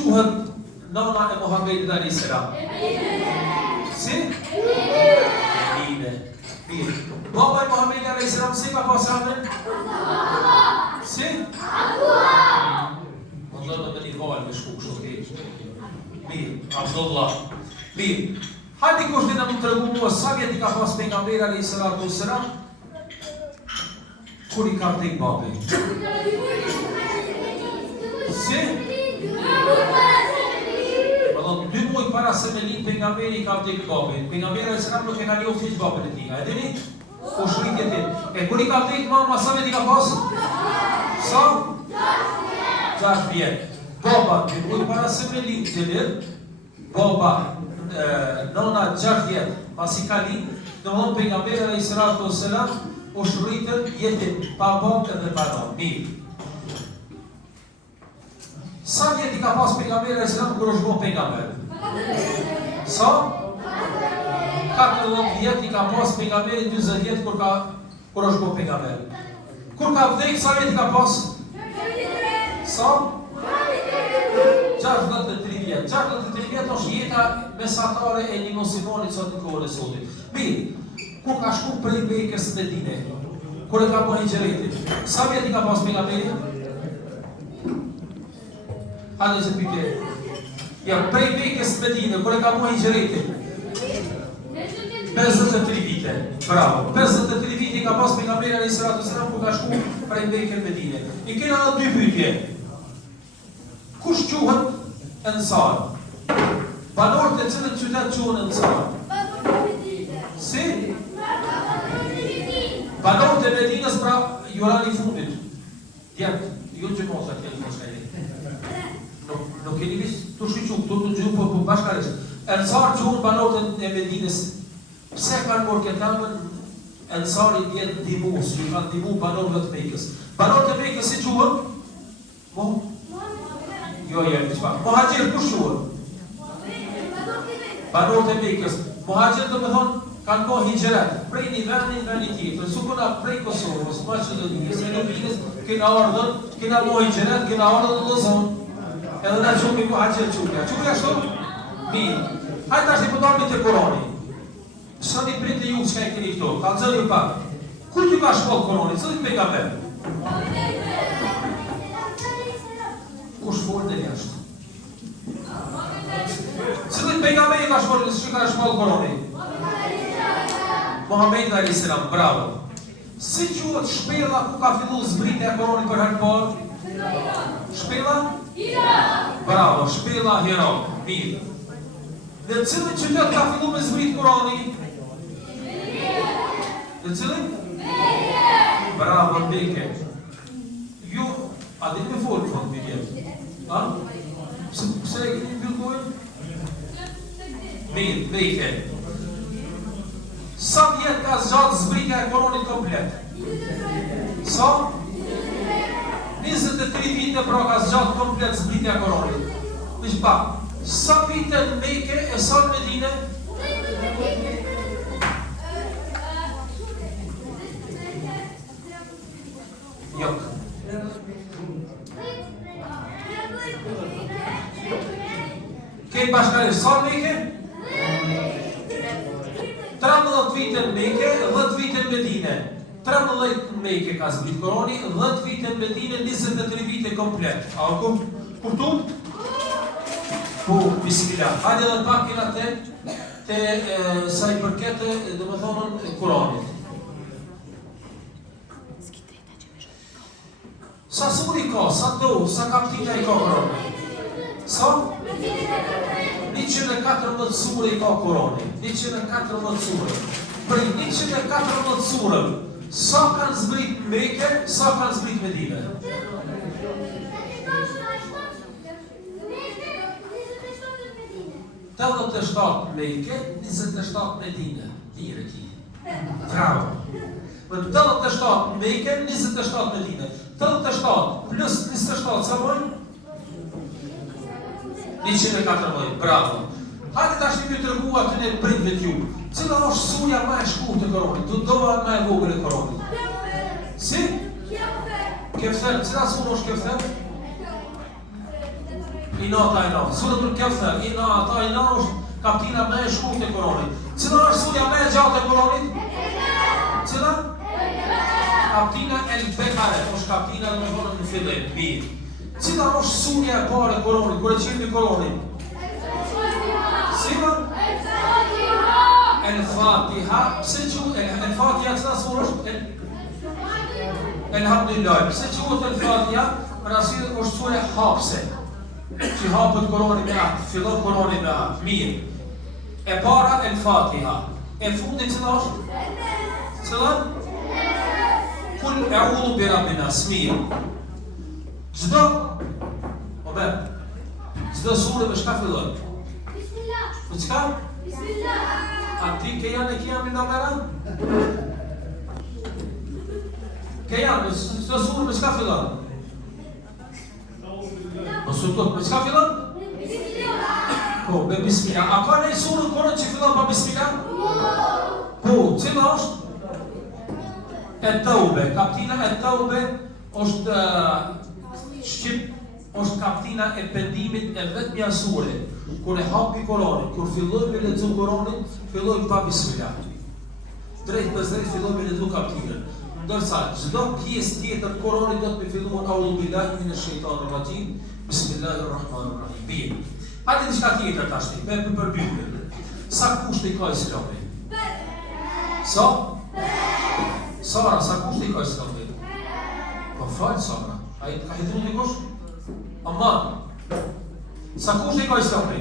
quhet nana e Muhamedit alayhis salam? Si? Medine. Mirë. Baba e Muhamedit alayhis salam si ka pas emrin? Si? Abdullah me një val me shku kështu keq. Mirë, Abdullah. Mirë. Hajde kush dhe në më të regu mua sa vjet i ka pas pejgamberi alayhis salatu wassalam? Kur i ka vdek babi? Si? 2 muaj para se me lind pejgamberi i ka vdek babi. Pejgamberi alayhis salam nuk e ka njohur hiç babën e tij. A e dini? Po shritje ti. E kur i ka vdek mama sa vjet i ka pas? Sa? 6 vjet. Baba 2 muaj para se me lind Xhelil. Baba nona 6 vjet pas i ka lind. Domthon pejgamberi alayhis salatu wassalam u shritën jetën pa babë dhe pa nona. Mirë. Sa vjet i ka pas pejgamberi alayhis salam kur është bërë pejgamber? Sa? 14 vjet i ka pas pejgamberi, 20 vjet kur është bërë pejgamber. Kur ka vdek, sa vjet i ka pas? Sa? 63 vjet. 63 vjet është jeta mesatare e një muslimanit sot në kohën e sotit. Mirë, kur ka shku prej Mekës në Medinë, kur e ka bërë hijretin, sa vjet i ka pas pejgamberi? Hajde se pyetje. Ja, prej Mekës në Medinë, kur e ka bërë hijretin? 53 vite. Bravo. 53 vite i ka pas pejgamberi alayhis salatu wassalam kur ka shku prej Mekës në Medinë. I kena edhe 2 pyetje. Kush quhet Ansar? Banorët e cilët qytet quhen Ansar? Si? Banorët e Medinës pra jurani fundit. Djetë, ju gjëmosa këtë në shkajri. Nuk keni vis të shqyqu, të gjuhë për bashkarisht. Ansar quhen banorët e Medinës. Pse kanë bërë këtë amën? Ansari djetë dimus, ju kanë dimu banorëve të Mekës. Banorët e Mekës si quhen? Jo, Muhajir kush quhen? Banorët e Mekës. Muhajir do me thonë, kanë bërë hijret, prej një veni tjetër, supona prej Kosovës, Maqedonisë, Elopinës, kena ardhën, kena bërë hijret, kena ardhën në zonë. Edhe na qumë i Muhajir qukja. Qukja shto? Mirë. Hajtë ashtë i përdojnë të Korani. Sa një pritë ju që ka e keni këto, ka të zërë ju pak. Kuj t'ju ka shkollë Korani, cëllit pejgamber? Kush folë dhe jashtë? Cëllit pejgamberi ka shkollë Korani? Muhamedi alayhis salam, bravo. Si quhet shpella ku ka fillu zbritja e Koranit për herë parë? Shpella? Hira. Bravo, shpella Hira. Mirë. Dhe cilin qytet ka fillu me zbrit Korani? Dhe cilin? Bravo, Mekë. Ju, a di me folë fond me djemë? Ha? Pse e këni bjullkojnë? Mirë, Mekë. Sa vjet ka zgjatë zbritja e Koranit komplet? Sa? 23 vite pra ka zgjatë komplet zbritja e Koranit. Miq pak, sa vite në Mekë e sa në Medinë? Jok. Këtë bashkarisht, sa në Mekë? 13 vite në Mekë, 10 vite në Medinë. 13 në Mekë ka zbrit Korani, 10 vite në Medinë, 23 vite komplet. A o kuptum? Po, bismillah. Hajde dhe pak kena te sa i përkete, dhe më thonën, Koranit. Sa suri ka, sa do, sa kaptina i ka Korani? Sa? 114 sure i ka Korani. 114 sure. Për 114 sure, sa kanë zbrit Mekë, sa kanë zbrit Medinë? 87 Mekë, 27 Medinë. Dire ki. Bravo. 87 Mekë, 27 Medinë. 87 plus 27 sa bojnë? 114, bravo. Hajde tash një të rëgua të ne pritve t'ju. Cila është surja ma e shkurtë të Koranit? Dova ma e vogël e Koranit? Si? Kefter. Cila surë është Kefter? Inata. Suratul Kafir, Inata është kaptina më e shkurtër e Kuranit. Cila është surja më e gjatë e Kuranit? Cila? Kaptina El-Bekare, është kaptina dhe me thonë në fillim, mirë. Cila është surja e parë e Kuranit, kur e qenë në Kuranit? Cila? El-Fatiha. Pse quhet El-Fatiha? Cila surë është? Elhamdulillah. Pse quhet El-Fatiha? Për arsye është surja hapse. Që hapët Kuranit me atë, fillon Kuranit me atë, mirë. E para El-Fatiha. E fundi cila është? Cila? Kul e'udhu bi rabbin nas, mirë. Çdo surë me çka fillon? Bismillah. Me çka? Bismillah. A ti ke janë në numera? Ke janë, çdo surë me çka fillon? Me çka fillon? Po, me bismillah. A ka një surë në Kur'an që fillon pa bismillah? Po, cila është? Et-Taube. Kaptina Et-Taube është është kaptina e pendimit e vetmja sure. Kur e hapi Kur'anin, kur filloj me lexu Kur'anin, filloj pa bismillah. Drejt pas drejt filloj me lexu kaptinën. Ndërsa çdo pjesë tjetër të Kur'anit do të fillojë a'udhu billahi minash shaitanir rajim. Bismillahirrahmanirrahim. Hajde diçka tjetër tash, për përbytje. Sa kushte ka Islami? Sa? Sara, sa kushte ka Islami? Po fal Sara. Ai ka hedhur dikush? Amma. Sa kushte ka Islami?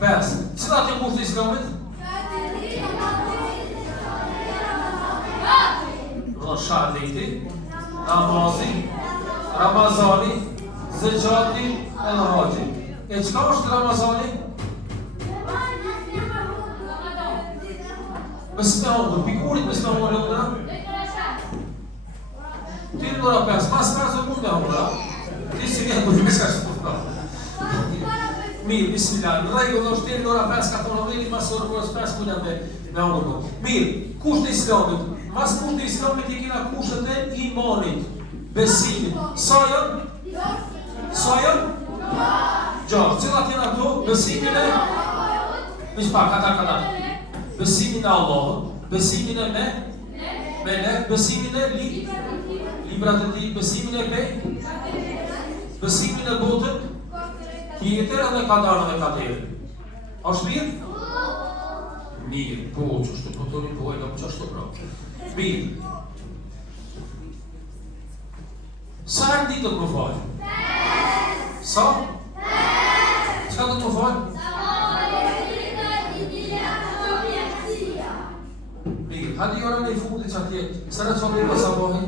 5. Cila të kushte Islamit? Shahadeti, namazi, Ramazani, Zeqati e në haji. E qka është Ramazani? Besme hondur, pikurit besme hondur e undra? Ti në dora 5, pas 5 mund me hondra. Ti si vjetë për me s'ka që përka. Mirë, bismillah, në regull është ti në dora 5 ka thonë omeni, mas orë kërës 5 mund me hondur. Mirë, kusht e Islamit? Mas kusht e Islamit i kina kushtet e imanit, besimit. Sa janë? Sa janë? Gjarë, cilat janë ato? Besimin e? Mish pa, kata. Besimin e Allahut, besimin e melek, besimin e librat e tij, besimin e besimin e botën, tjetër edhe kadarën dhe kaderën. Është mirë? Mirë, po, qështu, po të një pojnë, po qështu pra. Mirë. Sa herë ditë të më falë? Sa? Qëka të më falë? Mirë, hadi jora në I fundit që atje, sërë që në I për sabohi?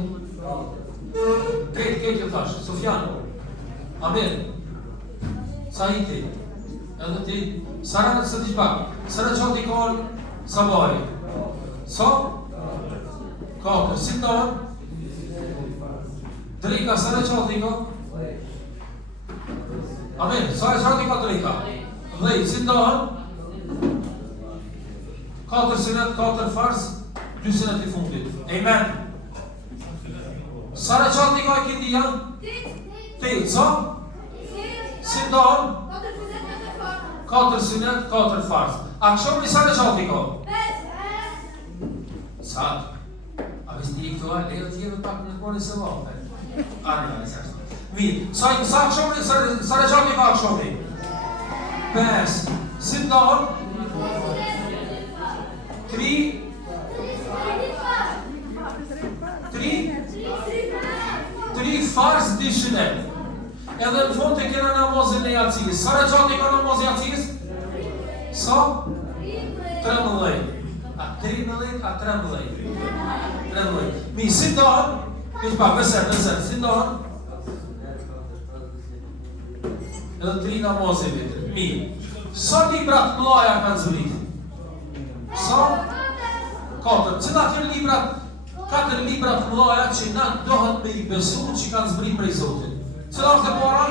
Këtë ju thashë, Sofjan. Amen. Sa I ti? Edhe ti? Sara në të së t'i shpak, sara që t'i kallë sabahi. Sa? Katër, si t'ahën? Drika, sara që t'i ka? Amen, sara që t'i ka drika? Dhej, si t'ahën? 4 sinet, 4 fars, 2 sinet I fundit. Amen. Sara që t'i ka këndi janë? Ti, sa? Si t'ahën? 4 sinet, 4 farz. Akşam bir sana çaldı ko. Saat. Abi stil këto a lejo tjetër pak në kohën e sevapë. Ana sa. Mirë. Sa akşam sa çaldı ko akşam. 5. Si ndon? 3 farz dishine. Edhe në fund të kena namazin e jacis. Sa reqati ka namaz jacis? Sa? 13. A 13, a 13. 13. Mi, si ndohën? Këtë pak, nësër, si ndohën? Edhe 3 namazin vetër. Mi, sa librat mëlaja kanë zbrit? Sa? 4. Cëta të librat, 4 librat mëlaja që na dohet me I besu që kanë zbrit prej Zotit. Cëla është e para?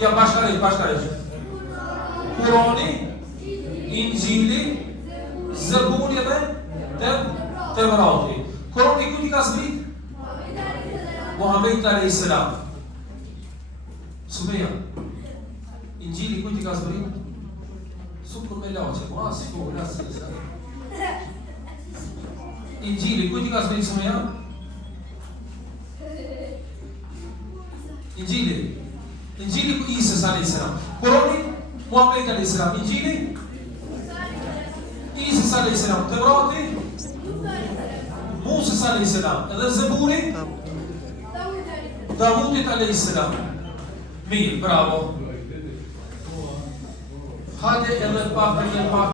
Ja, bashkarisht. Kurani, Injili, Zeburi dhe Tevrati. Kurani ku t'i ka zbrit? Muhammed a.s. Sumeja, Injili kujt i ka zbrit? Sukur me laçe, po as shkoj, as se. Injili kujt i ka zbrit Sumeja? Injili ku Isa alayhis salam. Kurani Muhammed alayhis salam. Injili Isa alayhis salam. Tevrati Musa alayhis salam. Edhe Zaburi Davudit alayhis salam. Mirë, bravo. Hajde edhe pak